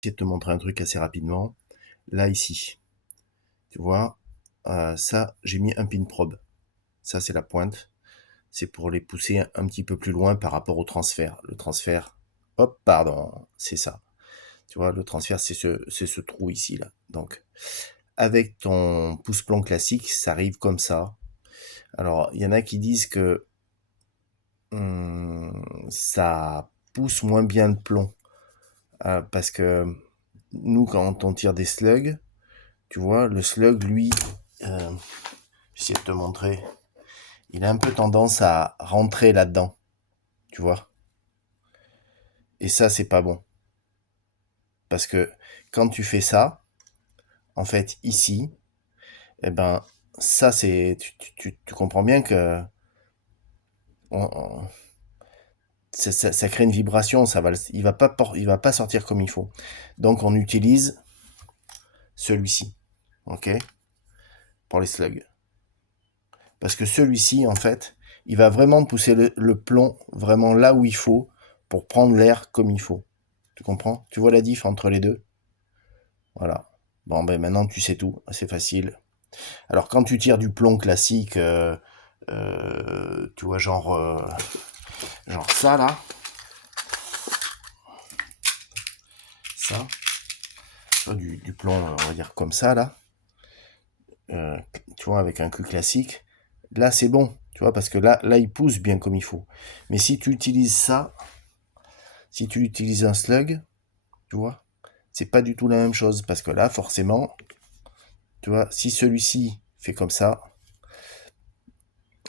essayer de te montrer un truc assez rapidement. Là, ici, tu vois, ça, j'ai mis un pin probe. Ça, c'est la pointe. C'est pour les pousser un petit peu plus loin par rapport au transfert. Le transfert, hop, pardon, c'est ça. Tu vois, le transfert, c'est ce trou ici, là. Donc, avec ton pouce-plomb classique, ça arrive comme ça. Alors, il y en a qui disent que ça pousse moins bien le plomb. Parce que nous, quand on tire des slugs, tu vois, le slug, lui, euh, j'essaie de te montrer, il a un peu tendance à rentrer là-dedans, tu vois. Et ça, c'est pas bon. Parce que quand tu fais ça, en fait, ici, eh ben, ça, c'est, tu comprends bien que on- on- ça crée une vibration, il va pas sortir comme il faut. Donc, on utilise celui-ci, ok, pour les slugs. Parce que celui-ci, en fait, il va vraiment pousser le plomb vraiment là où il faut pour prendre l'air comme il faut. Tu comprends? Tu vois la diff entre les deux? Voilà. Bon, ben maintenant tu sais tout, c'est facile. Alors quand tu tires du plomb classique, tu vois genre ça là, ça, tu vois, du plomb, on va dire comme ça là, euh, tu vois, avec un cul classique, là c'est bon, tu vois, parce que là il pousse bien comme il faut. Mais si tu utilises ça, si tu utilises un slug, tu vois, c'est pas du tout la même chose, parce que là forcément, tu vois, si celui-ci fait comme ça,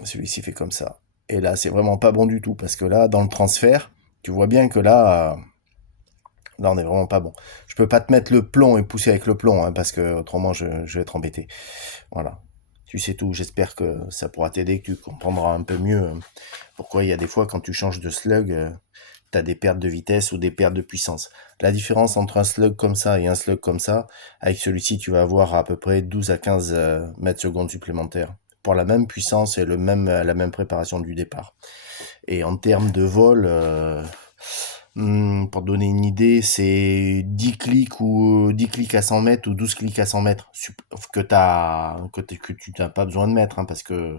celui-ci fait comme ça. Et là, c'est vraiment pas bon du tout, parce que là, dans le transfert, tu vois bien que là, on est vraiment pas bon. Je peux pas te mettre le plomb et pousser avec le plomb, hein, parce que autrement, je vais être embêté. Voilà. Tu sais tout, j'espère que ça pourra t'aider, que tu comprendras un peu mieux pourquoi il y a des fois, quand tu changes de slug, tu as des pertes de vitesse ou des pertes de puissance. La différence entre un slug comme ça et un slug comme ça, avec celui-ci, tu vas avoir à peu près 12 à 15 mètres secondes supplémentaires pour la même puissance et la même préparation du départ. Et en termes de vol, pour te donner une idée, c'est 10 clics ou 10 clics à 100 mètres ou 12 clics à 100 mètres que tu n'as pas besoin de mettre, hein, parce que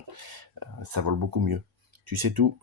ça vole beaucoup mieux. Tu sais tout.